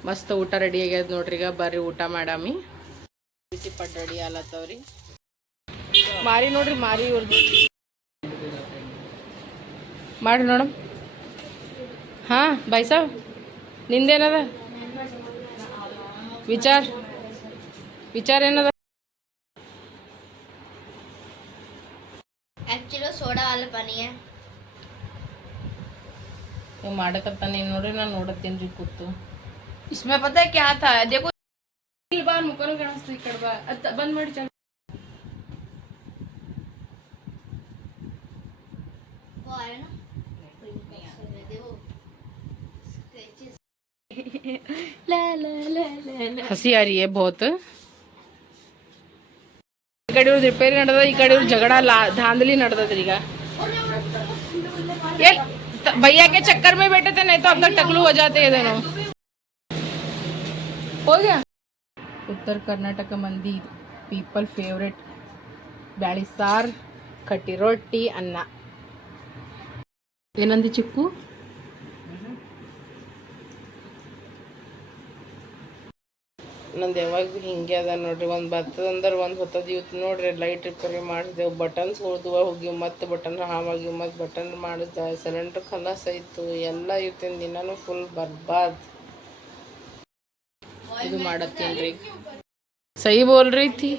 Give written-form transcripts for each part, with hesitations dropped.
ಮಸ್ತ್ ಊಟ ರೆಡಿ ಆಗ್ಯದ ನೋಡ್ರಿ. ಈಗ ಬರ್ರಿ ಊಟ ಮಾಡಾಮಿ. ಬಿಸಿ ಪಡ್ ರೆಡಿ ಆಲತ್ತವ್ರಿ. ಮಾರಿ ನೋಡ್ರಿ, ಮಾರಿ ಇವ್ರದ್ದು ಮಾಡಿ ನೋಡಮ್. ಹಾಂ ಬಾಯ್ ಸಾಬ್, ನಿಂದೇನದ ವಿಚಾರ ಏನದ? एक्चुअली सोडा वाला पानी है. ನೀವು ಮಾಡಕತ್ತಾನೆ ನೋಡ್ರಿ, ನಾನು ನೋಡತ್ತೀನಿ ರೀ ಕೂತು. इसमें पता है क्या था? देखो ಬಾ ಮುಖನು ಕಾಣಿಸ್ತು, ಈ ಕಡೆ ಬಾ. ಬಂದ್ ಮಾಡಿ ಚಲ. वो आया ना, ಹಸಿ ಆ ರही है बहुत. ಈ ಕಡೆ ಇವ್ರದ್ದು ರಿಪೇರಿ ನಡೆದ, ಈ ಕಡೆ ಇವ್ರ ಜಗಳ धांधली ನಡೆದದ್ರಿ. ಈಗ भैया के चक्कर में बैठे थे, नहीं तो अब तक टकलू हो जाते हैं दोनों. हो गया. उत्तर कर्नाटक मंदी पीपल फेवरेट ಬ್ಯಾಳಿ ಸಾರ್, ಕಟ್ಟಿ ರೊಟ್ಟಿ, ಅನ್ನ. ಏನಂದಿ ಚಿಕ್ಕು? ನಂದು ಯಾವಾಗ ಹಿಂಗೆ ಅದ ನೋಡ್ರಿ. ಒಂದು ಬರ್ತದ ಅಂದ್ರೆ ಒಂದು ಹೊತ್ತದ ಇವತ್ತು ನೋಡ್ರಿ ಲೈಟ್ ರಿಪೇರಿ ಮಾಡಿದೆವು. ಬಟನ್ಸ್ ಉಳ್ದುವ ಹೋಗಿ ಮತ್ತೆ ಬಟನ್ ಹಾವಾಗಿವು, ಮತ್ತೆ ಬಟನ್ ಮಾಡಿಸ್ದೆ. ಸಿಲಿಂಡ್ರ್ ಖಲಾಸ್ ಆಯಿತು. ಎಲ್ಲ ಇವತ್ತಿನ ದಿನಾನು ಫುಲ್ ಬರ್ಬಾದ್. ಇದು ಮಾಡತ್ತೀನಿ ರೀ. सही बोल रही थी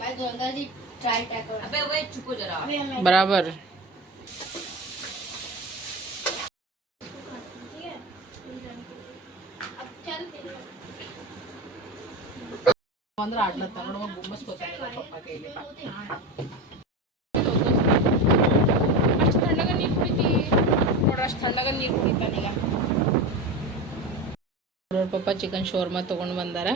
बराबर. ಅಂದ್ರೆ ಆಡ್ಲತ್ತ ನೋಡುವ ಗುಮ್ಮಸ್ಕೋತಾನೆ ಪಪ್ಪ ಕೈಲಿ. ಅಷ್ಟು ತಣ್ಣಗ ನೀರು ಕುಡಿತಿ ನೋಡ್ರಿ, ಅಷ್ಟು ತಣ್ಣಗ ನೀರು ಕುಡಿತಾನೀಗ. ನೋಡ್ರಿ ಪಪ್ಪ ಚಿಕನ್ ಶೋರ್ಮಾ ತೊಗೊಂಡು ಬಂದಾರ.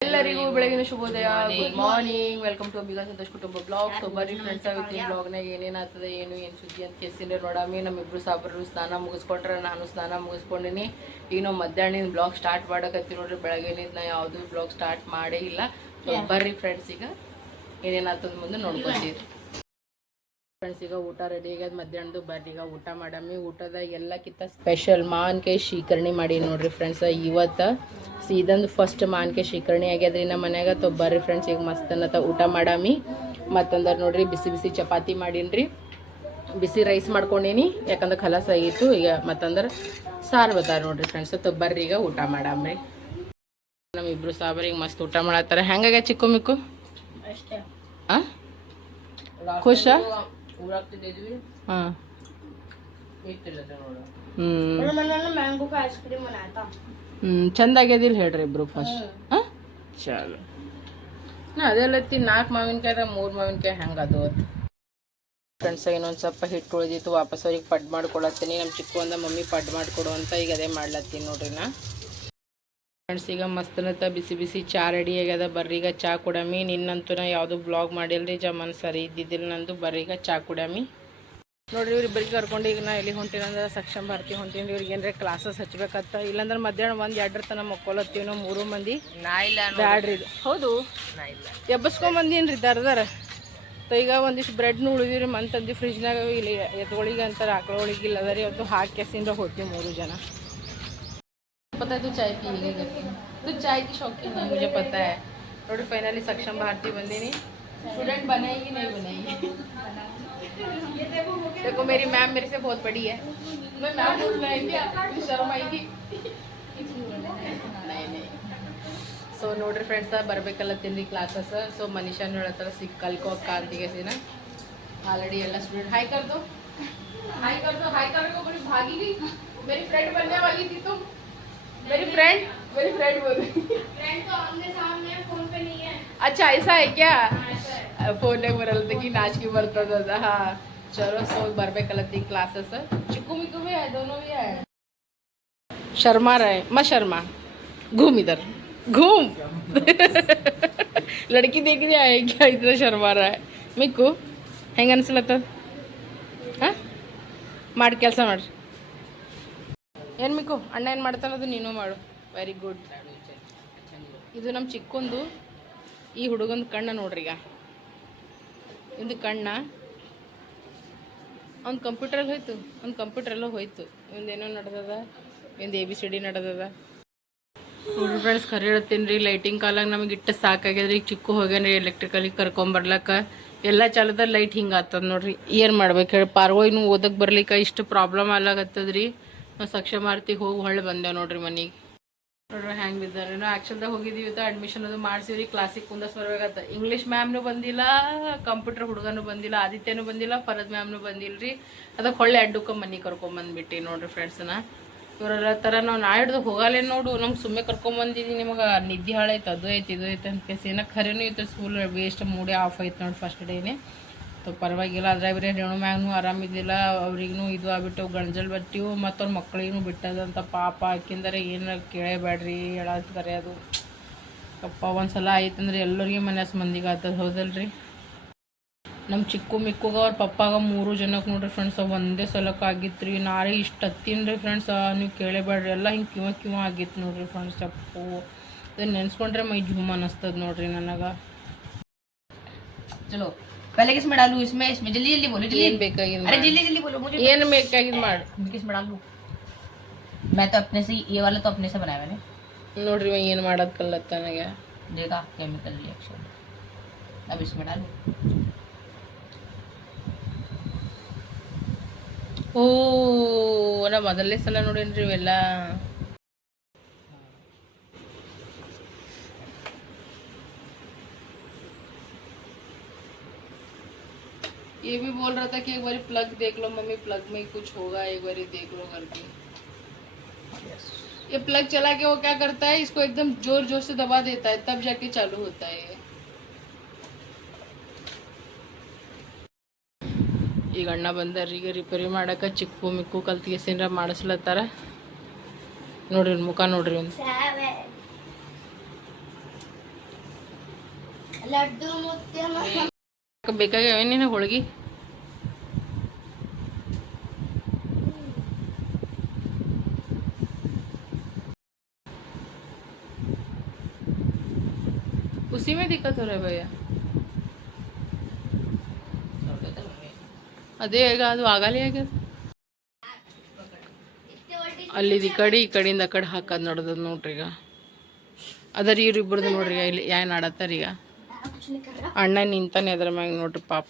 ಎಲ್ಲರಿಗೂ ಬೆಳಗಿನ ಶುಭೋದಯ. Good morning. Welcome to Ambika Santosh ಕುಟುಂಬ ಬ್ಲಾಗ್. ಸೊ ಬರ್ರಿ ಫ್ರೆಂಡ್ಸ್, ಇವತ್ತಿನ ಬ್ಲಾಗ್ನಾಗ ಏನೇನಾಗ್ತದೆ ಏನು ಸುದ್ದಿ ಅಂತ ಕೇಸಿಂದ್ರೆ ನೋಡಾಮಿ. ನಮ್ಮಿಬ್ರು ಸಾಬ್ರು ಸ್ನಾನ ಮುಗಿಸ್ಕೊಂಡ್ರೆ, ನಾನು ಸ್ನಾನ ಮುಗಿಸ್ಕೊಂಡಿನಿ. ಈಗ ನಾವು ಮಧ್ಯಾಹ್ನ ಬ್ಲಾಗ್ ಸ್ಟಾರ್ಟ್ ಮಾಡಕತ್ತೀವಿ ನೋಡ್ರಿ. ಬೆಳಗ್ಗೆನಿಂದ ನಾ ಯಾವುದೂ ಬ್ಲಾಗ್ ಸ್ಟಾರ್ಟ್ ಮಾಡೇ ಇಲ್ಲ. ಸೊ ಬರ್ರಿ ಫ್ರೆಂಡ್ಸ್, ಈಗ ಏನೇನಾಗ್ತದ ಮುಂದೆ ನೋಡ್ಕೊತೀವಿ ಫ್ರೆಂಡ್ಸ್. ಈಗ ಊಟ ರೆಡಿ ಆಗ್ಯದ ಮಧ್ಯಾಹ್ನದ್ದು. ಬರ್ರಿ ಈಗ ಊಟ ಮಾಡಾಮಿ. ಊಟದ ಎಲ್ಲಕ್ಕಿಂತ ಸ್ಪೆಷಲ್ ಮಾನ್ಕಾಯಿ ಶೀಕರಣಿ ಮಾಡಿ ನೋಡ್ರಿ ಫ್ರೆಂಡ್ಸ್. ಇವತ್ತು ಸೀದಂದು ಫಸ್ಟ್ ಮಾನ್ಕಾಯಿ ಶೀಕರಣಿ ಆಗ್ಯದ್ರಿ ನಮ್ಮ ಮನ್ಯಾಗ. ತೊ ಬರ್ರಿ ಫ್ರೆಂಡ್ಸ್, ಈಗ ಮಸ್ತ್ ಅನ್ನತ್ತ ಊಟ ಮಾಡಾಮಿ. ಮತ್ತಂದ್ರೆ ನೋಡ್ರಿ ಬಿಸಿ ಬಿಸಿ ಚಪಾತಿ ಮಾಡೀನಿ, ಬಿಸಿ ರೈಸ್ ಮಾಡ್ಕೊಂಡೀನಿ, ಯಾಕಂದ್ರೆ ಖಲಾಸ್ ಆಗಿತ್ತು. ಈಗ ಮತ್ತಂದ್ರೆ ಸಾರು ಬತ್ತಾರ ನೋಡ್ರಿ ಫ್ರೆಂಡ್ಸ್. ತೊ ಬರ್ರಿ ಈಗ ಊಟ ಮಾಡಾಮ್ರಿ. ನಮ್ಮಿಬ್ರು ಸಾಬರಿಗೆ ಮಸ್ತ್ ಊಟ ಮಾಡತ್ತಾರ. ಹೆಂಗಾಗ್ಯ ಚಿಕ್ಕು ಮಿಕ್ಕು? ಹಾಂ ಖುಷ? ಹಾಂ मैंगो का आइसक्रीम बनाया था. ಚಂದ ಆಗ್ಯದಿಲ್ಲ ಹೇಳ್ರಿ ಇಬ್ರು ಫಸ್ಟ್. ಹಾಂ ಚಲೋ. ನಾ ಅದೆಲ್ಲತ್ತಿ 4 ಮಾವಿನಕಾಯಿ 3 ಮಾವಿನಕಾಯಿ ಹೆಂಗೆ ಅದು ಫ್ರೆಂಡ್ಸ್. ಇನ್ನೊಂದು ಸ್ವಲ್ಪ ಹಿಟ್ಟು ಉಳಿದಿತ್ತು, ವಾಪಸ್ ಅವ್ರಿಗೆ ಪಡ್ ಮಾಡ್ಕೊಳತ್ತೀನಿ. ನಮ್ಮ ಚಿಕ್ಕು ಅಂದ ಮಮ್ಮಿ ಪಡ್ ಮಾಡಿಕೊಡು ಅಂತ. ಈಗ ಅದೇ ಮಾಡ್ಲತ್ತೀನಿ ನೋಡ್ರಿ ನಾ ಫ್ರೆಂಡ್ಸ್. ಈಗ ಮಸ್ತನತ್ತ ಬಿಸಿ ಬಿಸಿ ಚಾ ರೆಡಿ ಆಗ್ಯದ. ಬರ್ರಿ ಈಗ ಚಾ ಕುಡಮಿ. ನಿನ್ನಂತೂ ನಾ ಯಾವುದು ಬ್ಲಾಗ್ ಮಾಡಿಲ್ರಿ, ಜಮನ್ ಸರಿ ಇದ್ದಿದ್ದಿಲ್ಲ ನಂದು. ಬರ್ರಿ ಈಗ ಚಾ ಕುಡಮಿ ನೋಡ್ರಿ. ಇವ್ರಿಬ್ಬರಿಗೆ ಕರ್ಕೊಂಡು ಈಗ ನಾ ಎಲ್ಲಿ ಹೊಂಟೀನಂದ್ರೆ ಸಕ್ಷಮ್ ಭಾರತಿ ಹೊಂಟೀನಿ. ಇವ್ರಿಗೆ ಏನ್ರಿ ಕ್ಲಾಸಸ್ ಹಚ್ಬೇಕತ್ತ. ಇಲ್ಲಾಂದ್ರೆ ಮಧ್ಯಾಹ್ನ 1-2 ತನಕ ಮಕ್ಕೊಳತ್ತೀವಿ ನಾವು 3 ಮಂದಿ. ಬ್ಯಾಡ್ರಿ ಇದು. ಹೌದು ಎಬ್ಬಸ್ಕೊಂಬಂದೀನಿ ರೀ ದರ್ದಾರ. ಈಗ ಒಂದಿಷ್ಟು ಬ್ರೆಡ್ನು ಉಳಿದಿರಿ ಮಂತಂದು ಫ್ರಿಜ್ನಾಗ. ಇಲ್ಲಿ ಎತ್ಗಳಿಗೆ ಅಂತಾರೆ ಆಕಳೊಳಗೆ ಇಲ್ಲ ಅದ ರೀ. ಅವತ್ತು ಹಾಕಿ ಕೆಸಿಂದ ಹೋಗ್ತೀವಿ 3 ಜನ. पता है तू चाय पिएगी करके, तू चाय की शौकीन है मुझे पता है. नोड़ी फाइनली सक्षम भारती बंदी स्टूडेंट बनाएगी नहीं बनाएगी. देखो मेरी मैम मेरे से बहुत बड़ी है. मैं मैम बोल रही शर्म आएगी. नहीं. ಸೊ ನೋಡ್ರಿ ಫ್ರೆಂಡ್ಸ, ಬರಬೇಕಲ್ಲತ್ತೀನಿ ಕ್ಲಾಸಸ್. ಸೊ ಮನೀಷಾನು ಹೇಳತ್ತಾರ ಕಲ್ಕೋ ಅಕ್ಕ ಅಂತಿಗೆಸಿನ. ಆಲ್ರೆಡಿ ಎಲ್ಲ ಸ್ಟೂಡೆಂಟ್ हाई कर दो हाई कर दो बड़ी भागेगी. मेरी फ्रेंड बनने वाली थी तुम. मेरी फ्रेंड बोल रही. फ्रेंड तो आमने सामने फोन पे नहीं है. अच्छा ऐसा है क्या? फोन ने बरलते की नाच की बरता था. हाँ चलो. सो बरबेकलती क्लासेस. चिक्कू मिक्कू भी है, दोनों भी है. शर्मा रहे मत शर्मा. घूम इधर घूम. लड़की देख रही है क्या इतना शर्मा रहा है? मिक्कू ಹೆಂಗೆ ಅನಿಸ್ಲತ್ತ? ಹಾಂ ಮಾಡಿ ಕೆಲಸ ಮಾಡ್ರಿ. ಏನು ಮಿಕ್ಕು ಅಣ್ಣ ಏನು ಮಾಡ್ತಾನದು ನೀನು ಮಾಡು. Very good. ಇದು ನಮ್ಮ ಚಿಕ್ಕೊಂದು ಈ ಹುಡುಗಂದು ಕಣ್ಣ ನೋಡ್ರಿ. ಈಗ ಇಂದು ಕಣ್ಣ ಅವ್ನು ಕಂಪ್ಯೂಟ್ರಲ್ಲಿ ಹೋಯ್ತು, ಅವ್ನು ಕಂಪ್ಯೂಟ್ರಲ್ಲೂ ಹೋಯ್ತು. ಇವಂದೇನೋ ನಡೆದದ. ಎಂದು ABCD ನಡೆದದ ನೋಡಿ ಫ್ರೆಂಡ್ಸ್. ಕರೆ ಹೇಳ್ತೀನಿ ರೀ, ಲೈಟಿಂಗ್ ಕಾಲಾಗ ನಮಗೆ ಇಟ್ಟು ಸಾಕಾಗ್ಯದ್ರಿ. ಈಗ ಚಿಕ್ಕು ಹೋಗ್ಯಾನ್ರಿ ಎಲೆಕ್ಟ್ರಿಕಲಿಗೆ ಕರ್ಕೊಂಬರ್ಲಕ್ಕ. ಎಲ್ಲ ಚಾಲದ ಲೈಟ್ ಹಿಂಗೆ ಆಗ್ತದ ನೋಡ್ರಿ. ಏನು ಮಾಡ್ಬೇಕು ಹೇಳಿ, ಪಾರ್ಗೋಯ್ನು ಓದಕ್ಕೆ ಬರ್ಲಿಕ್ಕೆ ಇಷ್ಟು ಪ್ರಾಬ್ಲಮ್ ಆಗ್ಲಾಗತ್ತದ್ರಿ. ನಾವು ಸಾಕ್ಷಮಾರ್ತಿಗೆ ಹೋಗಿ ಹೊಳ್ಳಿ ಬಂದೇವು ನೋಡ್ರಿ ಮನೆಗೆ. ನೋಡ್ರಿ ಹ್ಯಾಂಗೆ ಬಿದ್ದಾರೆ. ನಾವು ಆ್ಯಕ್ಚುಲ್ದಾಗ ಹೋಗಿದ್ದೀವಿ ಇವತ್ತು, ಅಡ್ಮಿಷನ್ ಅದು ಮಾಡಿಸಿದ್ರಿ. ಕ್ಲಾಸಿಗೆ ಕುಂದಸ್ ಬರ್ಬೇಕಾಗತ್ತೆ. ಇಂಗ್ಲೀಷ್ ಮ್ಯಾಮ್ನು ಬಂದಿಲ್ಲ, ಕಂಪ್ಯೂಟರ್ ಹುಡುಗನೂ ಬಂದಿಲ್ಲ, ಆದಿತ್ಯನೂ ಬಂದಿಲ್ಲ, ಫರದ್ ಮ್ಯಾಮ್ನು ಬಂದಿಲ್ಲ ರೀ. ಅದಕ್ಕೆ ಹೊಳ್ಳಿ ಅಡ್ಡಕ್ಕೆ ಮನೆಗೆ ಕರ್ಕೊಂಬಂದ್ಬಿಟ್ಟು ನೋಡ್ರಿ ಫ್ರೆಂಡ್ಸನ್ನ. ಇವರೆಲ್ಲ ಥರ ನಾವು ಹಿಡ್ದು ಹೋಗಲ್ಲೇ ನೋಡು, ನಮ್ಗೆ ಸುಮ್ಮನೆ ಕರ್ಕೊಂಬಂದಿದ್ದೀನಿ, ನಿಮಗೆ ನಿದ್ದೆ ಹಾಳೈತೆ, ಅದು ಐತೆ ಇದು ಐತೆ ಅಂತ ಕೇಸಿ. ಏನಕ್ಕೆ ಖರೇನೂ ಇತ್ತು, ಸ್ಕೂಲ್ ವೇಸ್ಟ್ ಮೂಡೇ ಆಫ್ ಐತೆ ನೋಡಿ ಫಸ್ಟ್ ಡೇನೇ. ಪರವಾಗಿಲ್ಲ. ಅದ್ರಾಗ ಬರೀ ರೇಣು ಮ್ಯಾಗ್ನೂ ಆರಾಮಿದ್ದಿಲ್ಲ, ಅವ್ರಿಗೂ ಇದು ಆಗ್ಬಿಟ್ಟು ಗಂಜಲ್ ಬಟ್ಟಿವು, ಮತ್ತು ಅವ್ರ ಮಕ್ಳಿಗೂ ಬಿಟ್ಟದಂತ ಪಾಪ. ಹಾಕಿಂದರೆ ಏನು ಕೇಳೇಬೇಡ್ರಿ, ಹೇಳೋದು ಕರೆ ಅದು ಅಪ್ಪ. ಒಂದು ಸಲ ಆಯ್ತಂದ್ರೆ ಎಲ್ಲರಿಗೆ ಮನ್ಯಾಸ ಮಂದಿಗೆ ಆಗ್ತದೆ, ಹೌದಲ್ರಿ. ನಮ್ಮ ಚಿಕ್ಕು ಮಿಕ್ಕುಗ ಅವ್ರ ಪಪ್ಪಾಗ 3 ಜನಕ್ಕೆ ನೋಡ್ರಿ ಫ್ರೆಂಡ್ಸ್ ಒಂದೇ ಸಲಕ್ಕೆ ಆಗಿತ್ತು ರೀ. ನಾಳೆ ಇಷ್ಟು ಹತ್ತೀನಿ ರೀ ಫ್ರೆಂಡ್ಸ್, ನೀವು ಕೇಳೇಬೇಡ್ರಿ. ಎಲ್ಲ ಹಿಂಗೆ ಕಿವ ಆಗಿತ್ತು ನೋಡ್ರಿ ಫ್ರೆಂಡ್ಸ್. ಅಪ್ಪು ಅದನ್ನು ನೆನೆಸ್ಕೊಂಡ್ರೆ ಮೈ ಜೂಮ್ ಅನ್ನಿಸ್ತದೆ ನೋಡ್ರಿ ನನಗೆ. चलो पहले किस में डालूं? इसमें इसमें जल्दी जल्दी बोलो, जल्दी ಏನು ಬೇಕಾಗಿದ್ದು अरे जल्दी जल्दी बोलो मुझे। ಏನು ಬೇಕಾಗಿದ್ದು ಮಾಡಿ. किस में डालूं? मैं तो अपने से, ये वाला तो अपने से बनाया मैंने। ನೋಡ್ರಿ ಇವ ಏನು ಮಾಡೋದು ಕಲ್ಲತ್ತ ನನಗೆ. देखा केमिकल रिएक्शन। अब इसमें डालूं। ಓ ನಾ ಮೊದಲನೇ ಸಲ ನೋಡೇನ್ರಿ ಇವೆಲ್ಲ. ये भी बोल रहा था कि एक बार प्लग देख लो मम्मी, प्लग में कुछ होगा, एक बार देख लो करके। ये प्लग चला के वो क्या करता है, इसको एकदम जोर जोर से दबा देता है, तब जाके चालू होता है ये। ಈಗ ಅಣ್ಣ ಬಂದಾರ ಈಗ ರಿಪೇರಿ ಮಾಡಕ್ಕೆ. ಚಿಕ್ಕು ಮಿಕ್ಕು ಕಲ್ತಿಗೆ ಸೇನಾರ ಮಾಡಿಸ್ಲತ್ತಾರ ನೋಡ್ರಿ. ಮುಖ ನೋಡ್ರಿ ಒಂದು ಲಡ್ಡು ಮುತ್ಯ ಬೇಕಾಗ್ಯಾವೇನೇನು ಹೋಳ್ಗಿ. उसी में दिक्कत हो रहा है भैया. ಅದೇ ಈಗ ಅದು ಆಗಲ್ಲ ಈಗ. ಅಲ್ಲಿದು ಈ ಕಡೆಯಿಂದ ಆ ಕಡೆ ಹಾಕೋದು ನಡ್ದದ ನೋಡ್ರಿ. ಈಗ ಅದರ ಇವ್ರಿಬ್ರದ್ದು ನೋಡ್ರಿ ಇಲ್ಲಿ ಏನು ಆಡತ್ತಾರ. ಈಗ ಅಣ್ಣ ನಿಂತಾನೆ ಅದ್ರ ಮ್ಯಾಗ ನೋಡ್ರಿ ಪಾಪ.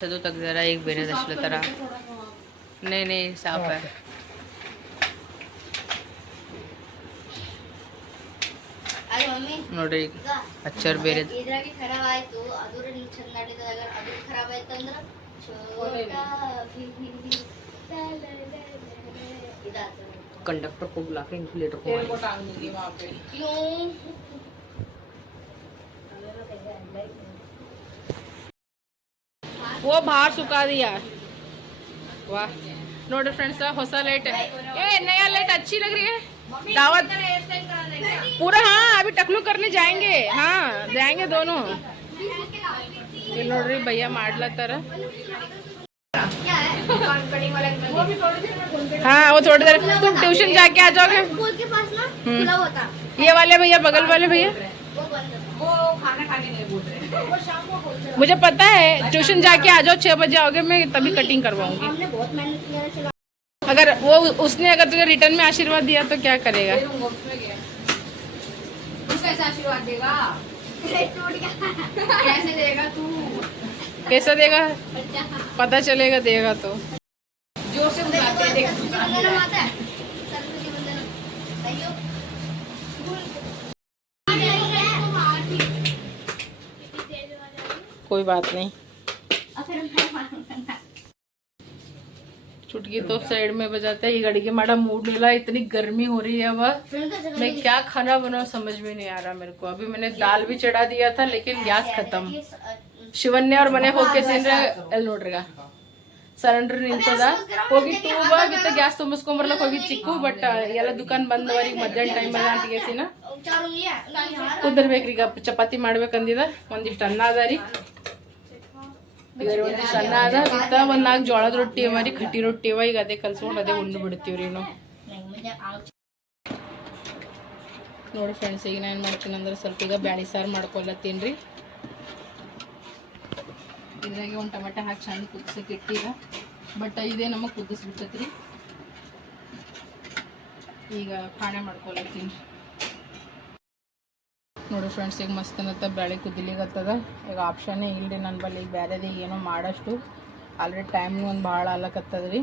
ಅದು ತೆಗ್ದಾರ ಈಗ ಬೇರೆ ದಶ್ಲತ್ತಾರ. ನೇ ಸಾಫ್ ನೋಡ್ರಿ. ಈಗ ಅಚ್ಚರ್ ಬೇರೆ ಇದ್ರಾಗೆ ಖರಾಬ್ ಆಯ್ತು, ಅದು ಚಂದ ನಡೀತದ. ಅದು ಖರಾಬ್ ಆಯ್ತಂದ್ರ कंडक्टर को बुला के इंसुलेटर को क्यों वो बाहर सुखा दिया. वाह नोड्री फ्रेंड्स, ಹೊಸ ಲೈಟ್. ये नया लाइट अच्छी लग रही है. दावत पूरा. हाँ अभी टकलू करने जाएंगे. हाँ जाएंगे दोनों. ये नोड्री भैया ಮಾಡ್ಲತ್ತಾರ. हाँ वो थोड़ी देर. तुम ट्यूशन जाके आ जाओगे. स्कूल के पास ना खुला होता. ये वाले भैया, बगल वाले भैया, वो खाना खाने नहीं बोल रहे, वो शाम को बोलते हैं. मुझे पता है. ट्यूशन जाके आ जाओ, 6 बजे आओगे, मैं तभी कटिंग करवाऊंगी. हमने बहुत मेहनत किया है. अगर वो उसने अगर तुझे रिटर्न में आशीर्वाद दिया तो क्या करेगा? तू कैसे आशीर्वाद देगा? टूट गया. कैसे देगा तू? कैसा देगा पता चलेगा, देगा तो. जोर से बुलाते हैं देख. वंदनम आता है. सरस्वती वंदनम. अयो. कोई बात नहीं. चुटकी तो साइड में बजाता है. ये अड़गे माड़ा मूड मिला. इतनी गर्मी हो रही है अब. मैं क्या खाना बनाऊं समझ में नहीं आ रहा मेरे को. अभी मैंने दाल भी चढ़ा दिया था लेकिन गैस खत्म. ಶಿವನ್ಯ ಅವ್ರ ಮನೆ ಹೋಗಿ ಸೇನ್ರೆ ಎಲ್ಲಿ ನೋಡ್ರಿಗ ಸರೆಂಡರ್ ನಿಂತದ. ಹೋಗಿ ಟ್ಯೂಬ್ ಆಗಿತ್ತು ಗ್ಯಾಸ್ ತುಂಬಿಸ್ಕೊಂಬರ್ಲಕ್ ಹೋಗಿ ಚಿಕ್ಕು. ಬಟ್ ಎಲ್ಲ ದುಕಾನ್ ಬಂದವರಿಗೆ ಮಧ್ಯಾಹ್ನ ಟೈಮ್ ಅಲ್ಲ ಅಂತ ಗೇಸಿನ ಕುಂದರ್ಬೇಕ್ರಿ. ಈಗ ಚಪಾತಿ ಮಾಡ್ಬೇಕಂದಿದ. ಒಂದಿಷ್ಟು ಅನ್ನ ಅದ ರೀ. ಒಂದಿಷ್ಟು ಅನ್ನ ಅದ. ಇತ್ತ ಒಂದ್ 4 ಜೋಳದ ರೊಟ್ಟಿ ಅವ ರೀ, ಕಟ್ಟಿ ರೊಟ್ಟಿ ಅವ. ಈಗ ಅದೇ ಕಲ್ಸ್ಕೊಂಡು ಅದೇ ಉಂಡು ಬಿಡ್ತೀವ್ರಿ ನಾವು. ನೋಡಿ ಫ್ರೆಂಡ್ಸ್, ಈಗ ನಾನು ಮಾಡ್ತೀನಿ ಅಂದ್ರೆ ಸ್ವಲ್ಪ ಈಗ ಬ್ಯಾಳಿ ಸಾರು ಮಾಡ್ಕೊಳತ್ತೀನಿ ರೀ. ಇದ್ರಾಗೆ ಒಂದು ಟೊಮೆಟೊ ಹಾಕಿ ಚಂದ ಕುದಿಸಕ್ಕೆ ಇಟ್ಟೀಗ. ಬಟ್ ಇದೇ ನಮಗೆ ಕುದಿಸ್ಬಿಟ್ಟತ್ರಿ. ಈಗ ಖಾಣೆ ಮಾಡ್ಕೊಳತ್ತೀನಿ ನೋಡಿ ಫ್ರೆಂಡ್ಸ್. ಈಗ ಮಸ್ತ್ ಅನ್ನತ್ತ ಬ್ಯಾಳೆ ಕುದಿಲಿಗತ್ತದ. ಈಗ ಆಪ್ಷನ್ನೇ ಇಲ್ಲರಿ ನನ್ನ ಬಳಿ ಈಗ ಬೇರೆದೇ ಏನೋ ಮಾಡೋಷ್ಟು. ಆಲ್ರೆಡಿ ಟೈಮ್ ಒಂದು ಭಾಳ ಆಗ್ಲಕತ್ತದ ರೀ.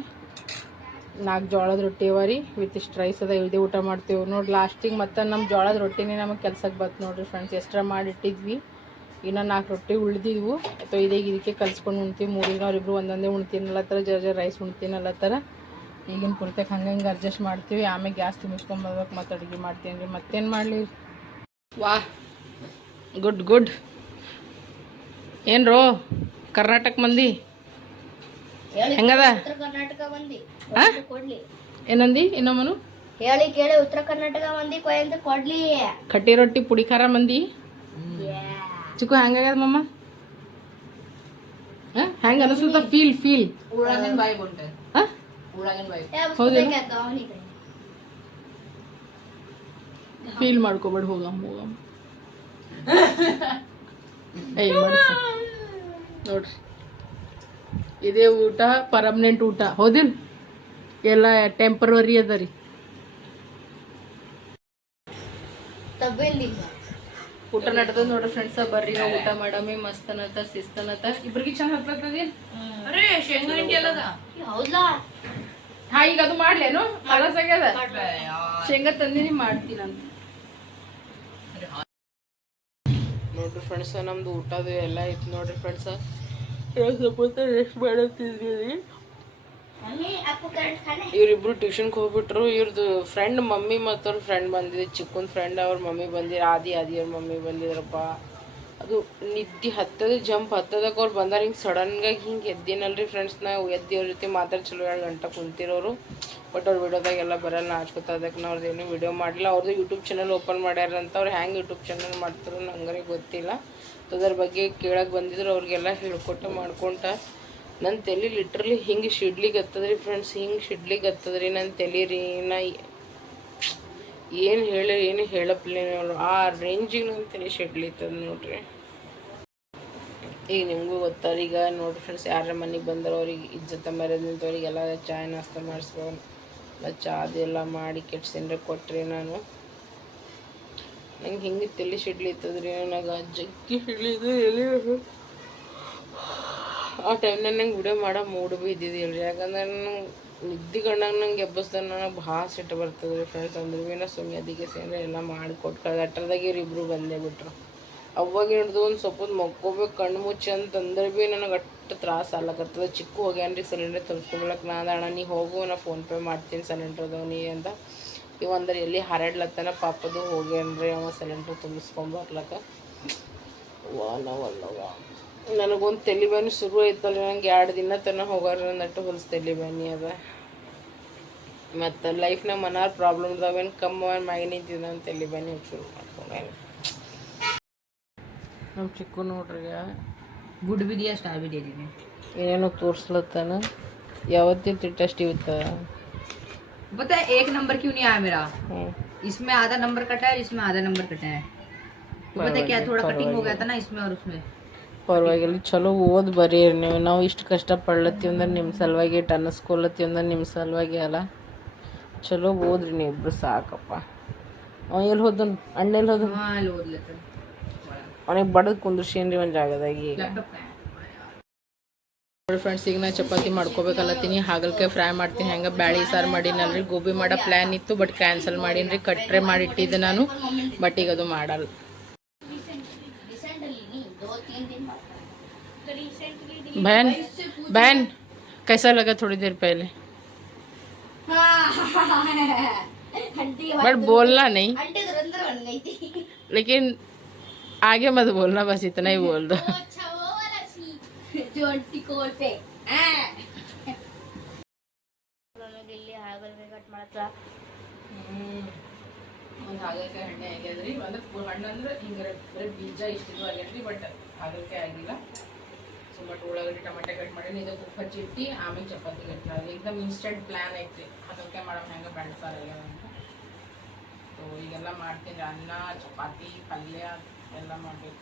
4 ಜೋಳದ ರೊಟ್ಟಿ ಅವ ರೀ, ವಿತ್ ಇಷ್ಟು ರೈಸ್ ಅದ. ಇದೇ ಊಟ ಮಾಡ್ತೀವಿ ನೋಡಿ. ಲಾಸ್ಟಿಗೆ ಮತ್ತು ನಮ್ಮ ಜೋಳದ ರೊಟ್ಟಿನೇ ನಮಗೆ ಕೆಲ್ಸಕ್ಕೆ ಬಂತು ನೋಡಿರಿ ಫ್ರೆಂಡ್ಸ್. ಎಷ್ಟರ ಮಾಡಿಟ್ಟಿದ್ವಿ, ಇನ್ನೂ 4 ರೊಟ್ಟಿ ಉಳಿದಿದ್ವು. ಅಥವಾ ಇದಕ್ಕೆ ಕಲ್ಸ್ಕೊಂಡು ಉಣ್ತೀವಿ. 3 ದಿನ ಅವ್ರಿಬ್ರು ಒಂದೊಂದೇ ಉಣ್ತೀನಲ್ಲತ್ತರ, ಜರ ರೈಸ್ ಉಣ್ತೀನಲ್ಲತ್ತರ. ಈಗಿನ ಪುರ್ತಕ್ಕೆ ಹಂಗೆ ಅಡ್ಜಸ್ಟ್ ಮಾಡ್ತೀವಿ. ಆಮೇಲೆ ಗ್ಯಾಸ್ ತುಂಬಿಸ್ಕೊಂಬರ್ಬೇಕು, ಮತ್ತು ಅಡುಗೆ ಮಾಡ್ತೀನಿ ರೀ. ಮತ್ತೇನು ಮಾಡಲಿ. ವಾ, ಗುಡ್ ಗುಡ್. ಏನ್ರೋ ಕರ್ನಾಟಕ ಮಂದಿ ಹೆಂಗದ? ಉತ್ತರ ಕರ್ನಾಟಕ ಮಂದಿ ಕೊಡ್ಲಿ. ಏನಂದಿ ಇನ್ನೊಮ್ಮನು? ಹೇಳಿ ಕೇಳಿ, ಉತ್ತರ ಕರ್ನಾಟಕ ಮಂದಿ ಕೊಯ್ಯಂತ ಕೊಡ್ಲಿ. ಕಟ್ಟಿ ರೊಟ್ಟಿ ಪುಡಿ ಖಾರ ಮಂದಿ. ಚಿಕ್ಕು ಹೆಂಗಾಗ್ಯದ ಮಮ್ಮ? ಹೆಂಗೆ ಅನಿಸುತ್ತ? ಫೀಲ್ ಉಳ್ಳಾಗಿನ ಬಾಯಿ ಬಂಟೆ. ಉಳ್ಳಾಗಿನ ಬಾಯಿ ಹೌದೇನು? ಫೀಲ್ ಮಾಡ್ಕೊಬೇಡಿ. ಹೋಗಮ್ಮ ಏಯ್ ಮಾಡಿಸಿ ನೋಡ್ರಿ. ಇದೇ ಊಟ ಪರ್ಮನೆಂಟ್ ಊಟ, ಹೌದಿಲ್ಲ? ಎಲ್ಲ ಟೆಂಪರರಿ ಅದ ರೀ. ಊಟ ನಡ್ದದ ನೋಡ್ರಿ ಫ್ರೆಂಡ್ಸ. ಬರ್ರಿ ನಾವು ಊಟ ಮಾಡಮಿ. ಮಸ್ತ್ ಅನ್ನತ್ತ, ಶಿಸ್ತನತ್ತ. ಇಬ್ರಿಗೆ ಚಂದ ಹತ್ಲತ್ತದ. ಅರೇ ಶೇಂಗಾ ಹಿಂಡಿ ಎಲ್ಲದ. ಹೌದಾ? ಹಾ, ಈಗ ಅದು ಮಾಡ್ಲೇನು? ಕಲಸಾಗ್ಯದ. ಶೇಂಗಾ ತಂದಿನಿ, ಮಾಡ್ತೀನಂತ ನೋಡ್ರಿ ಫ್ರೆಂಡ್ಸ. ನಮ್ದು ಊಟದು ಎಲ್ಲ ಐತಿ ನೋಡ್ರಿ ಫ್ರೆಂಡ್ಸ. ಸ್ವಲ್ಪ ರೆಸ್ಟ್ ಮಾಡತ್ತಿದ್ವಿ ರೀ. ಇವ್ರಿಬ್ರು ಟ್ಯೂಷನ್ಗೆ ಹೋಗ್ಬಿಟ್ರು. ಇವ್ರದ್ದು ಫ್ರೆಂಡ್ ಮಮ್ಮಿ ಮತ್ತು ಅವ್ರ ಫ್ರೆಂಡ್ ಬಂದಿದೆ. ಚಿಕ್ಕನ್ ಫ್ರೆಂಡ್ ಅವ್ರ ಮಮ್ಮಿ ಬಂದಿರ. ಆದಿ ಅವ್ರ ಮಮ್ಮಿ ಬಂದಿದ್ರಪ್ಪ. ಅದು ನಿದ್ದೆ ಹತ್ತದ, ಜಂಪ್ ಹತ್ತದಕ್ಕೆ ಅವ್ರು ಬಂದಾರ. ಹಿಂಗೆ ಸಡನ್ಗಾಗಿ ಹಿಂಗೆ ಎದ್ದಿನಲ್ರಿ ಫ್ರೆಂಡ್ಸ್. ನಾವು ಎದ್ದು ಅವ್ರ ಜೊತೆ ಮಾತಾಡಿ ಚಲೋ 2 ಗಂಟೆ ಕುಂತಿರೋರು. ಬಟ್ ಅವ್ರು ವಿಡಿಯೋದಾಗೆಲ್ಲ ಬರಲ್ಲ, ನಾಚ್ಕೋತಾ. ಅದಕ್ಕೆ ನಾವು ಅವ್ರದ್ದೇನು ವಿಡಿಯೋ ಮಾಡಿಲ್ಲ. ಅವ್ರದ್ದು ಯೂಟ್ಯೂಬ್ ಚಾನಲ್ ಓಪನ್ ಮಾಡ್ಯಾರಂತ. ಅವ್ರು ಹೆಂಗೆ ಯೂಟ್ಯೂಬ್ ಚಾನಲ್ ಮಾಡ್ತಾರೋ ನಂಗೆ ಗೊತ್ತಿಲ್ಲ. ಅದ್ರ ಬಗ್ಗೆ ಕೇಳಕ್ಕೆ ಬಂದಿದ್ರು. ಅವ್ರಿಗೆಲ್ಲ ಹೇಳ್ಕೊಟ್ಟು ಮಾಡ್ಕೊಂತ ನನ್ನ ತಲೆ ಲಿಟ್ರಲಿ ಹಿಂಗೆ ಶಿಡ್ಲಿಗೆ ಹತ್ತದ್ರಿ ಫ್ರೆಂಡ್ಸ್. ಹಿಂಗೆ ಶಿಡ್ಲಿಗೆ ಹತ್ತದ್ರಿ ನನ್ನ ತಲೆ ರೀ. ನಾ ಏನು ಹೇಳಪ್ಲಿ ನೋಡ್ರಿ. ಆ ರೇಂಜಿಗೆ ನನ್ನ ತಲೆ ಶಿಡ್ಲಿತ್ತದ ನೋಡ್ರಿ. ಈಗ ನಿಮಗೂ ಗೊತ್ತಾರ. ಈಗ ನೋಡ್ರಿ ಫ್ರೆಂಡ್ಸ್, ಯಾರ ಮನೆಗೆ ಬಂದ್ರೆ ಅವ್ರಿಗೆ ಇಜ್ಜತ ಮರ್ಯಾದೆ ನಿಂತವ್ರಿಗೆಲ್ಲ ಚಾಯ್ ನಾಷ್ಟ ಮಾಡಿಸ್ಬೇಕು. ಚಾ ಅದೆಲ್ಲ ಮಾಡಿ ಕೆಡ್ಸಿನ್ರೆ ಕೊಟ್ರಿ. ನಂಗೆ ಹಿಂಗೆ ತಲೆ ಶಿಡ್ಲಿತ್ತದ್ರಿ. ನನಗೆ ಜಗ್ಗಿ ಹಿಡಿದು ಎಲ್ಲಿ ಆ ಟೈಮ್ನಾಗ ನಂಗೆ ವಿಡಿಯೋ ಮಾಡೋ ಮೂಡ್ ಭೀ ಇದ್ದಿದ್ದಿಲ್ಲ ರೀ. ಯಾಕಂದ್ರೆ ನಂಗೆ ನಿದ್ದೆ ಗಂಡಾಗ ನಂಗೆ ಎಬ್ಬಿಸ್ದಾಗ ನನಗೆ ಭಾಳ ಸಿಟ್ಟು ಬರ್ತದೆ ರೀ ಫ್ರೆಂಡ್ಸ್. ಅಂದ್ರೆ ಭೀ ನಾ ಸುಮ್ಮನೆ ಅದಕ್ಕೆ ಸೇರಿ ಎಲ್ಲ ಮಾಡಿಕೊಟ್ಟು ಕಳೆದಟ್ಟರದಾಗ ಇವ್ರಿಬ್ರು ಬಂದೇ ಬಿಟ್ರು. ಅವಾಗ ಹಿಡ್ದು ಒಂದು ಸ್ವಲ್ಪ ಮಕ್ಕೋಬೇಕು ಕಣ್ಣು ಮುಚ್ಚಿ ಅಂತಂದ್ರೆ ಭೀ ನನಗೆ ಅಷ್ಟು ತ್ರಾಸ ಆಗ್ಲಕತ್ತದ. ಚಿಕ್ಕು ಹೋಗ್ಯಾನ್ರಿ ಸಿಲಿಂಡರ್ ತರಿಸ್ಕೊಬ್ಲಕ್ಕೆ. ಅಣ್ಣ ನೀ ಹೋಗು, ನಾ ಫೋನ್ಪೇ ಮಾಡ್ತೀನಿ ಸಿಲಿಂಡ್ರ್ ಅದಾವ ನೀ ಅಂತ. ಇವು ಅಂದ್ರೆ ಎಲ್ಲಿ ಹಾರಾಡ್ಲತ್ತನ ಪಾಪದು ಹೋಗ್ಯಾನ್ರಿ ಅವ ಸಿಲಿಂಡ್ರ್ ತುಂಬಿಸ್ಕೊಂಬರ್ಲಕ್ಕ. ನನಗೊಂದು ತಲೆಬೇನೆ ಶುರು ಐತಲ್ಲ. ನಂಗೆ 2 ದಿನ ತನಕ ಹೋಗಾರ ಅಂದಟ್ಟು ಹೊಲ್ಸ್ ತಲೆಬೇನೆ ಅದ. ಮತ್ತು ಲೈಫ್ನಾಗ ಮನಾರ ಪ್ರಾಬ್ಲಮ್ ಇದಾವೇನು ಕಮ್ಮಿ ಮ್ಯಾಗ ನಿಂತಿದ್ದ ಅಂತ ತಲೆಬೇನೆ ಶುರು ಮಾಡ್ಕೊಂಡೆ. ನಮ್ಮ ಚಿಕ್ಕು ನೋಡ್ರಿ ಗುಡ್ भी दिया स्टार भी दे दी. ಏನೇನೋ ತೋರಿಸ್ಲತ್ತಾನ. ಯಾವತ್ತಿನ ಟೆಸ್ಟ್ ಇವತ್ತ. पता है 1 नंबर क्यों नहीं आया मेरा? इसमें आधा नंबर कटा है, इसमें आधा नंबर कटा है. पता है क्या, थोड़ा कटिंग हो गया था ना इसमें और उसमें. ಪರವಾಗಿಲ್ಲ, ಚಲೋ ಓದ್ ಬರೀರಿ ನೀವು. ನಾವು ಇಷ್ಟು ಕಷ್ಟಪಡ್ಲತ್ತೀವಿ ಅಂದ್ರೆ ನಿಮ್ಮ ಸಲುವಾಗಿ, ಇಟ್ಟು ಅನ್ನಿಸ್ಕೊಳತ್ತೀವಿ ಅಂದ್ರೆ ನಿಮ್ಮ ಸಲುವಾಗಿ ಅಲ್ಲ. ಚಲೋ ಓದ್ರಿ ನೀವು ಇಬ್ಬರು ಸಾಕಪ್ಪ. ಅವ ಎಲ್ಲಿ ಹೋದನು? ಅಣ್ಣ ಎಲ್ಲಿ ಹೋದನು? ಅವನಿಗೆ ಬಡದು ಕುಂದ್ರಿಸೇನ್ರಿ ಒಂದು ಜಾಗದಾಗಿ. ಈಗ ನೋಡಿ ಫ್ರೆಂಡ್ಸ್, ಈಗ ನಾ ಚಪಾತಿ ಮಾಡ್ಕೋಬೇಕಲ್ಲತ್ತೀನಿ. ಹಾಗಲ್ಕಾಯಿ ಫ್ರೈ ಮಾಡ್ತೀನಿ. ಹೆಂಗೆ ಬ್ಯಾಳಿ ಸಾರು ಮಾಡೀನಲ್ರಿ. ಗೋಬಿ ಮಾಡೋ ಪ್ಲ್ಯಾನ್ ಇತ್ತು, ಬಟ್ ಕ್ಯಾನ್ಸಲ್ ಮಾಡೀನಿ ರೀ. ಕಟ್ರೆ ಮಾಡಿಟ್ಟಿದ್ದೆ ನಾನು, ಬಟ್ ಈಗ ಅದು ಮಾಡಲ್ಲ. बहन कैसा लगा थोड़ी देर पहले? बट बोलना नहीं, लेकिन आगे मत बोलना, बस इतना ही बोल दो. ಒಂದು ಹಾಗಲಕಾಯಿ ಹಣ್ಣೆ ಆಗ್ಯದ್ರಿ. ಅಂದ್ರೆ ಹಣ್ಣು ಅಂದ್ರೆ ಹಿಂಗೆ ಬರೀ ಬೀಜ ಇಷ್ಟಿದು ಆಗ್ಯದ್ರಿ, ಬಟ್ ಹಾಗಲಕಾಯಿ ಆಗಿಲ್ಲ. ಸೊ ಬಟ್ ಉಳ್ಳಾಗಡ್ಡಿ ಟೊಮೆಟೊ ಕಟ್ ಮಾಡಿ ಇದಕ್ಕೆ ಉಪ್ಪು ಹಚ್ಚಿಟ್ಟು ಆಮೇಲೆ ಚಪಾತಿ ಕಟ್ ಮಾಡಿ ಏಕದಮ್ ಇನ್ಸ್ಟೆಂಟ್ ಪ್ಲ್ಯಾನ್ ಐತಿ. ಹಾಗಲಕಾಯಿ ಮಾಡೋ ಹೆಂಗೆ ಬೆಳೆ ಸಾರು ಆಗ್ಯಾವ ಅಂತ. ಸೊ ಈಗೆಲ್ಲ ಮಾಡ್ತೀನಿ. ಅನ್ನ, ಚಪಾತಿ, ಪಲ್ಯ ಎಲ್ಲ ಮಾಡಬೇಕು.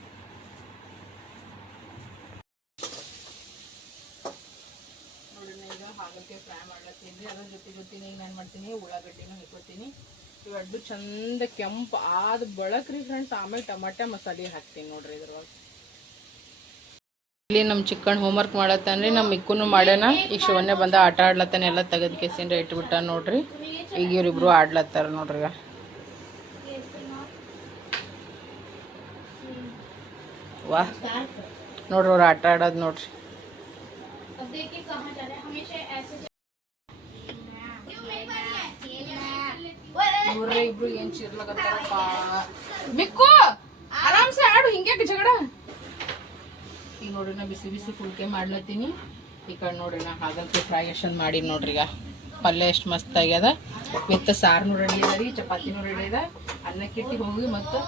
ನೋಡಿ ಈಗ ಹಾಗಲಕಾಯಿ ಫ್ರೈ ಮಾಡ್ಲತ್ತೀನಿ ಅದ್ರ ಜೊತೆಗೆ ಈಗ ನಾನು ಮಾಡ್ತೀನಿ ಉಳ್ಳಾಗಡ್ಡಿನೂ ಹಾಕ್ಕೊತೀನಿ. ಇವೆರಡು ಚಂದ ಕೆಂಪು ಆದ ಬಳಕ್ರಿ ಫ್ರೆಂಡ್ಸ್. ಆಮೇಲೆ ಟಮಾಟೆ ಮಸಾಲೆ ಹಾಕ್ತೀನಿ ನೋಡ್ರಿ ಇದ್ರೊಳಗೆ. ಇಲ್ಲಿ ನಮ್ಮ ಚಿಕ್ಕಣ್ಣ ಹೋಮ್ವರ್ಕ್ ಮಾಡತ್ತಾನ್ರಿ, ನಮ್ಮ ಮಿಕ್ಕುನು ಮಾಡ್ಯಾನ. ಈಗ ಶಿವನ್ಯ ಬಂದ ಆಟ ಆಡ್ಲತ್ತಾನೆ, ಎಲ್ಲ ತೆಗೆದು ಕೆಸಿಂದ ಇಟ್ಬಿಟ್ಟ ನೋಡ್ರಿ. ಈಗ ಇವ್ರಿಬ್ರು ಆಡ್ಲತ್ತಾರ ನೋಡ್ರಿ. ವಾ ನೋಡ್ರಿ ಅವ್ರು ಆಟ ಆಡೋದು ನೋಡ್ರಿ. ನೋಡ್ರಿ ಇಬ್ರು ಏನ್ ಚೀರ್ಲಕತ್ತಾರಪ್ಪ. ಮಿಕ್ಕು ಆರಾಮ್ಸೆ ಆಡು, ಹಿಂಗ್ಯಾಕೆ ಜಗಳ. ಈಗ ನೋಡ್ರಿ ನಾ ಬಿಸಿ ಬಿಸಿ ಫುಲ್ಕೆ ಮಾಡ್ಲತ್ತೀನಿ. ಈ ಕಡೆ ನೋಡ್ರಿ ನಾ ಹಾಗಲಕಾಯಿ ಫ್ರೈ ಎಷ್ಟೊಂದು ಮಾಡಿ ನೋಡ್ರಿ. ಈಗ ಪಲ್ಯ ಎಷ್ಟು ಮಸ್ತ್ ಆಗ್ಯದ, ಮತ್ತು ಸಾರ್ನು ರೆಡಿ ಅದ ರೀ, ಚಪಾತಿನೂ ರೆಡಿ ಅದ. ಅನ್ನಕ್ಕಿಟ್ಟು ಹೋಗಿ ಮತ್ತು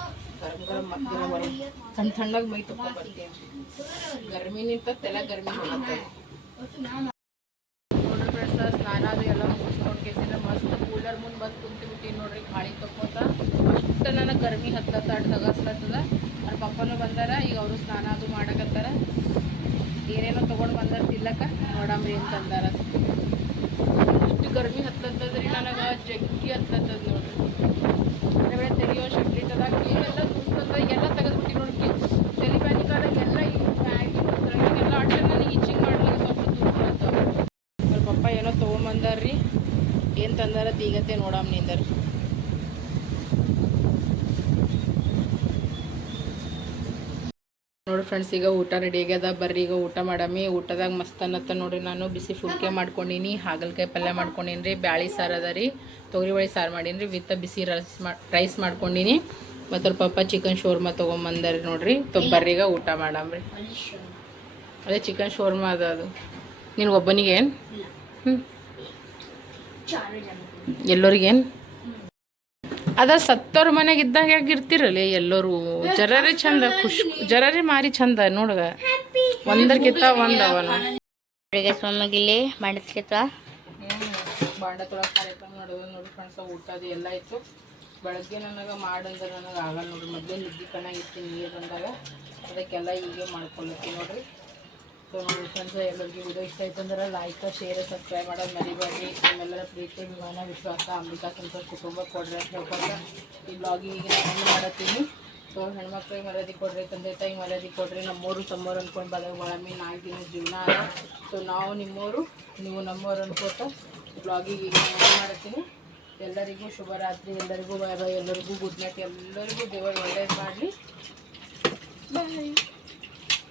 ಗರಂ ಸಣ್ಣ ಸಣ್ಣಗೆ ಮೈ ತಗೊಂಡ್ ಬರ್ತೀನಿ. ಗರ್ಮಿ ನಿಂತೆಲ್ಲ ಗರ್ಮಿ ಹೋಗುತ್ತೆ ನೋಡ್ರಿ ಫ್ರೆಂಡ್ಸ್. ಸ್ನಾನ ಅದು ಎಲ್ಲ ಮುಗಿಸ್ಕೊಂಡು ಕೇಸಿಂದ ಮಸ್ತ್ ಕೂಲರ್ ಮುಂದೆ ಬಂದು ಕುಂತ್ಬಿಟ್ಟಿನಿ ನೋಡ್ರಿ, ಗಾಳಿ ತಕ್ಕೋತ. ಅಷ್ಟು ನನಗೆ ಗರ್ಮಿ ಹತ್ತತ್ತ ತಗಸ್ಲತ್ತದ. ಅವ್ರ ಪಪ್ಪನೂ ಬಂದಾರ, ಈಗ ಅವರು ಸ್ನಾನ ಅದು ಮಾಡಕತ್ತಾರ. ಏನೇನೋ ತೊಗೊಂಡು ಬಂದಾರ ತಿಲ್ಲಕ್ಕ, ನೋಡಮ್ರಿ ಅಂತ ಅಂದಾರ. ಅಷ್ಟು ಗರ್ಮಿ ಹತ್ತತ್ತದ್ರಿ ನನಗೆ, ಜಗ್ಗಿ ಹತ್ತತ್ತದ ನೋಡ್ರಿ. ಬೇರೆ ತೆಗಿಯೋ ಶಕ್ಲಿಟ್ಟದಾಗ ಎಲ್ಲ ದೂಸ್ತದ, ಎಲ್ಲ ತೆಗೆದ್ಬಿಟ್ಟು ನೋಡ್ರಿ. ತಲೆ ಬ್ಯಾನಿ ಕಾಲಾಗ ಎಲ್ಲ ಈ ಮ್ಯಾಗಿ ಈಗೆಲ್ಲ ಅಡ್ಡ ನನಗೆ ಈಚಿಂಗ್ ಮಾಡ್ಲಿಕ್ಕೆ ಅವ್ರ ಪಪ್ಪ ಏನೋ ತೊಗೊಂಬಂದಾರ್ರಿ. ಏನು ತಂದಾರ ತೀಗತ್ತೆ ನೋಡಮ್ ನಿಂದರಿ. ನೋಡಿ ಫ್ರೆಂಡ್ಸ್, ಈಗ ಊಟ ರೆಡಿ ಆಗ್ಯದ. ಬರ್ರಿ ಈಗ ಊಟ ಮಾಡಮಿ. ಊಟದಾಗ ಮಸ್ತ್ ಅನ್ನತ್ತ ನೋಡ್ರಿ. ನಾನು ಬಿಸಿ ಫುಲ್ಕೆ ಮಾಡ್ಕೊಂಡೀನಿ, ಹಾಗಲಕಾಯಿ ಪಲ್ಯ ಮಾಡ್ಕೊಂಡೀನಿ ರೀ, ಬ್ಯಾಳಿ ಸಾರು ಅದ ರೀ, ತೊಗರಿಬೇಳೆ ಸಾರು ಮಾಡೀನಿ ರೀ, ವಿತ್ ಬಿಸಿ ರೈಸ್ ಮಾಡ್ಕೊಂಡೀನಿ. ಮತ್ತು ಅವ್ರ ಪಪ್ಪ ಚಿಕನ್ ಶೋರ್ಮಾ ತೊಗೊಂಬಂದಾರಿ ನೋಡ್ರಿ. ಬರ್ರಿ ಈಗ ಊಟ ಮಾಡಮ್ರಿ. ಅದೇ ಚಿಕನ್ ಶೋರ್ಮಾ ಅದ. ಅದು ನಿನ್ಗೆ ಒಬ್ಬನಿಗೇನು? ಎಲ್ಲರಿಗೇನು ಅದ? ಸತ್ತವ್ರ ಮನೆಗೆ ಇದ್ದಾಗ ಯಾಕೆ ಇರ್ತಿರಲ್ಲ ಎಲ್ಲರೂ? ಜರರಿ ಚಂದ, ಜರರಿ ಮಾರಿ ಚಂದ ನೋಡ್ಗ, ಒಂದರ್ಕಿಂತ ಒಂದವನು. ಸ್ವಾಮಿಗಿಲ್ಲಿ ಮಾಡಿಸ್ಕಿತ್ತ ಬಾಂಡ ತೊಳಕ್ ಕಾರ್ಯಕ್ರಮ ಮಾಡೋದು ನೋಡಿ ಫ್ರೆಂಡ್ಸ್. ಊಟದು ಎಲ್ಲ ಇತ್ತು. ಬೆಳಗ್ಗೆ ನನಗೆ ಮಾಡಂದ್ರೆ ನನಗೆ ಆಗಲ್ಲ ನೋಡ್ರಿ. ಮೊದಲೇ ನಿದ್ದೆ ಕಣ್ಣಾಗಿರ್ತೀನಿ ನೀರು ಬಂದಾಗ, ಅದಕ್ಕೆಲ್ಲ ಹೀಗೆ ಮಾಡ್ಕೊಳತ್ತೀನಿ ನೋಡ್ರಿ. ಸೊ ನೋಡಿ ಫ್ರೆಂಡ್ಸ್, ಎಲ್ಲರಿಗೂ ವಿಡಿಯೋ ಇಷ್ಟ ಆಯ್ತು ಅಂದ್ರೆ ಲೈಕ್, ಶೇರ್, ಸಬ್ಸ್ಕ್ರೈಬ್ ಮಾಡೋದು ಮರಿಬೇಡಿ. ನಿಮ್ಮೆಲ್ಲರ ಪ್ರೀತಿ, ವಿಮಾನ, ವಿಶ್ವಾಸ, ಅಂಬಿಕಾ ಸಂತೋಷ್ ಕುಟುಂಬ ಕೊಡ್ರಿ ಅಂತ ಹೇಳ್ಕೊಂಡು ಈ ಬ್ಲಾಗಿಗೆ ಈಗ ನಾನು ಮಾಡತ್ತೀನಿ. ಸೊ ಹೆಣ್ಮಕ್ಳಿಗೆ ಮರ್ಯಾದೆ ಕೊಡ್ರಿ, ತಂದೆ ತಾಯಿಗೆ ಮರ್ಯಾದೆ ಕೊಡ್ರಿ. ನಮ್ಮೂರು ತಮ್ಮೂರು ಅಂದ್ಕೊಂಡು ಬದಲಾವಣೆ 4 ದಿನ ಜೀವನ ಅದ. ಸೊ ನಾವು ನಿಮ್ಮೂರು, ನೀವು ನಮ್ಮೂರು ಅನ್ಕೋತ ಬ್ಲಾಗಿಗೆ ಈಗ ನಾನು ಮಾಡತ್ತೀನಿ. ಎಲ್ಲರಿಗೂ ಶುಭರಾತ್ರಿ, ಎಲ್ಲರಿಗೂ ಬಾಯ್ ಬಾಯ್, ಎಲ್ಲರಿಗೂ ಗುಡ್ ನೈಟ್, ಎಲ್ಲರಿಗೂ ದೇವರು ಒಳ್ಳೇದು ಮಾಡಲಿ. ಬಾಯ್.